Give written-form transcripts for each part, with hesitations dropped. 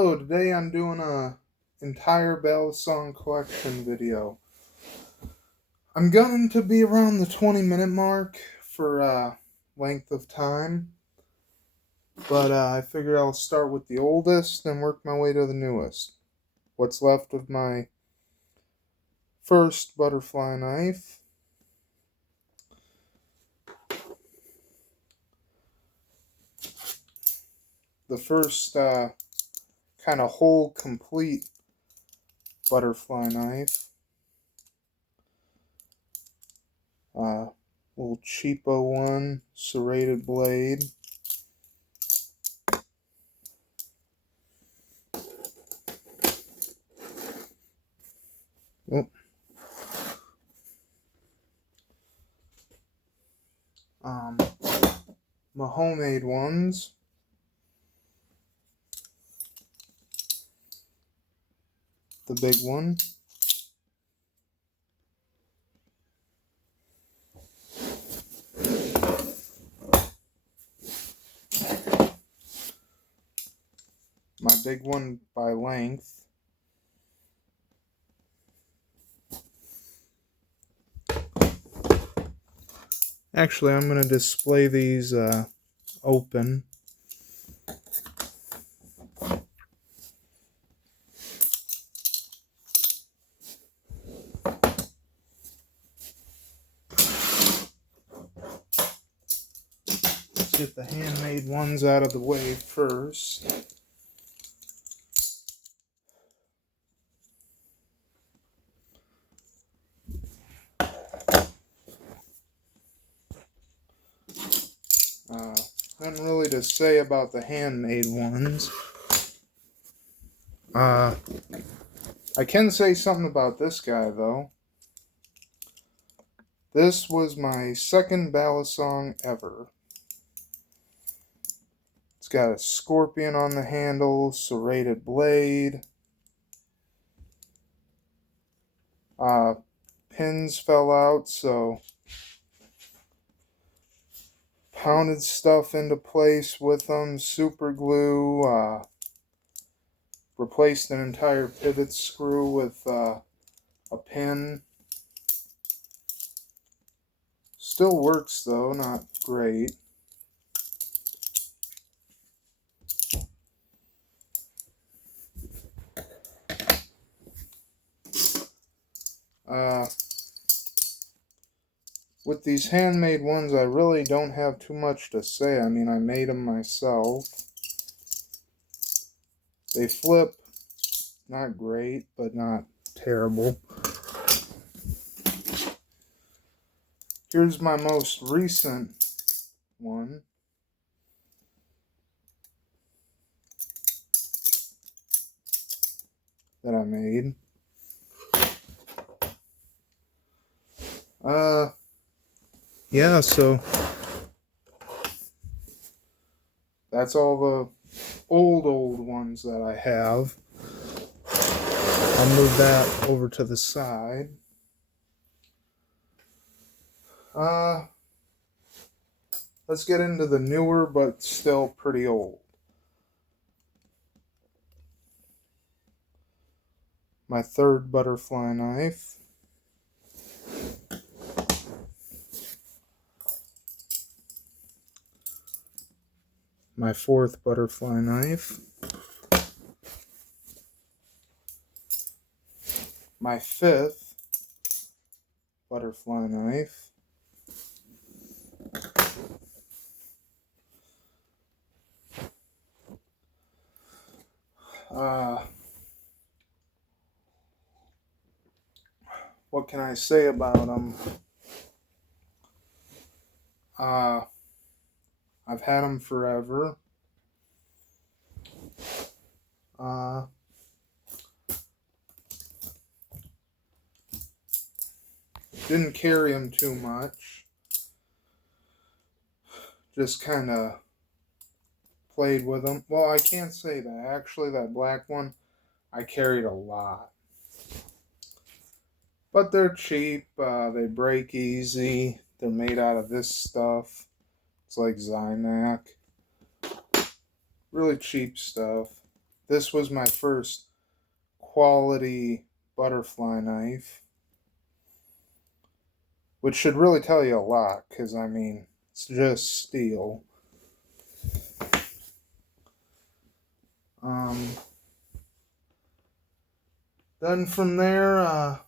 Hello, today I'm doing a entire Balisong collection video. I'm going to be around the 20-minute mark for length of time, but I figured I'll start with the oldest and work my way to the newest. What's left of my first butterfly knife. The first kind of whole complete butterfly knife. Little cheapo one, serrated blade. Oh. My homemade ones. The big one. My big one by length. Actually, I'm going to display these open. Let's get the handmade ones out of the way first. Nothing really to say about the handmade ones. I can say something about this guy, though. This was my second Balisong ever. It's got a scorpion on the handle, serrated blade. Pins fell out, so pounded stuff into place with them, super glue, replaced an entire pivot screw with a pin. Still works though, not great. With these handmade ones, I really don't have too much to say. I mean, I made them myself. They flip, not great, but not terrible. Here's my most recent one. That I made. Yeah, so that's all the old ones that I have. I'll move that over to the side. Let's get into the newer but still pretty old. My third butterfly knife. My fourth butterfly knife. My fifth butterfly knife. What can I say about them? I've had them forever. Didn't carry them too much. Just kind of played with them. Well, I can't say that. Actually, that black one, I carried a lot. But they're cheap. They break easy. They're made out of this stuff. It's like Zymac. Really cheap stuff. this was my first quality butterfly knife, which should really tell you a lot, because I mean, it's just steel. Then from there, I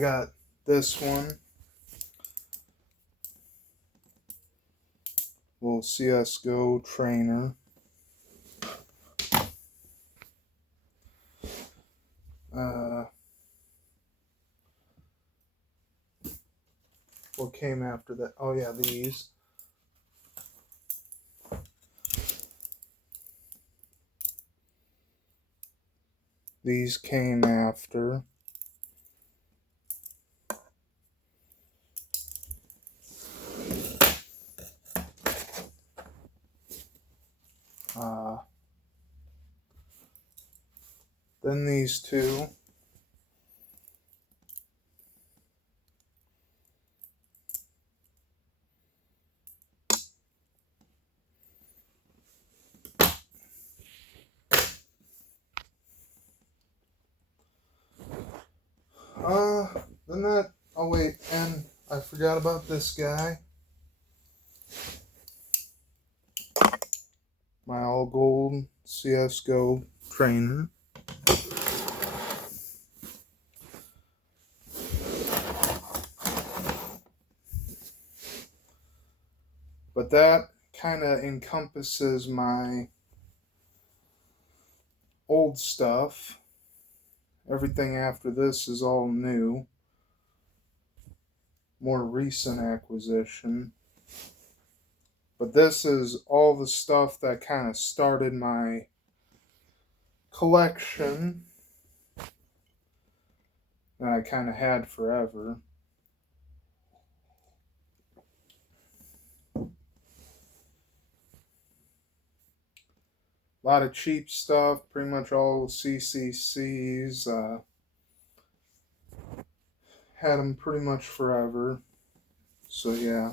got this one. Little CSGO trainer. What came after that? Oh yeah, these. These came after. Then these two. Then that, oh wait, and I forgot about this guy. My all gold CSGO trainer. But that kind of encompasses my old stuff. Everything after this is all new. More recent acquisition. But this is all the stuff that kind of started my collection that I kind of had forever. A lot of cheap stuff, pretty much all CCCs. Had them pretty much forever. So yeah.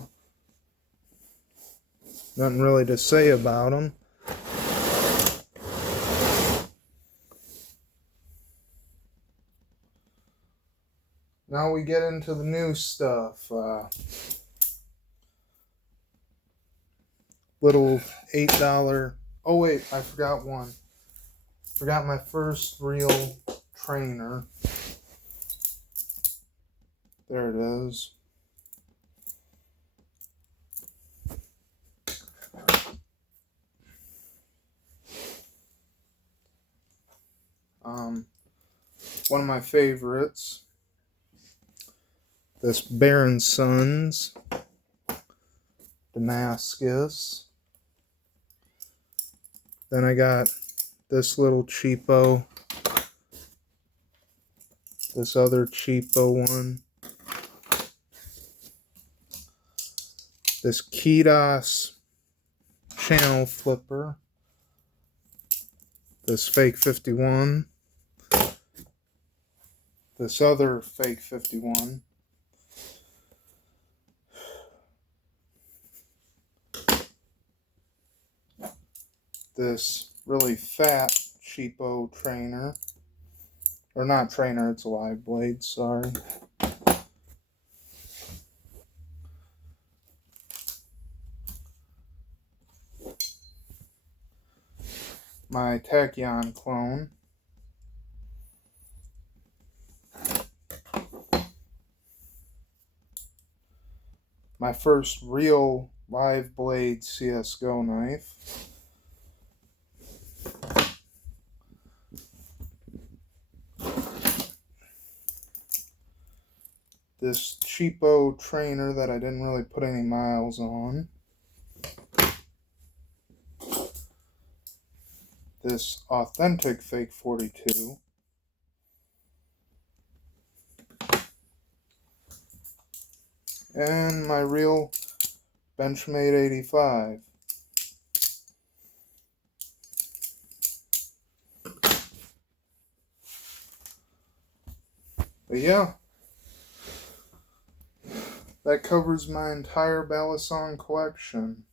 Nothing really to say about them. Now we get into the new stuff. Little $8. Oh wait, I forgot one. Forgot my first real trainer. There it is. One of my favorites. This Baron Sons Damascus. Then I got this little cheapo. This other cheapo one. This Kidos channel flipper. This fake 51. This other fake 51. This really fat cheapo trainer. Or not trainer, it's a live blade, sorry. My Tachyon clone. My first real live blade CSGO knife. This cheapo trainer that I didn't really put any miles on. This authentic fake 42. And my real Benchmade 85. But yeah, that covers my entire Balisong collection.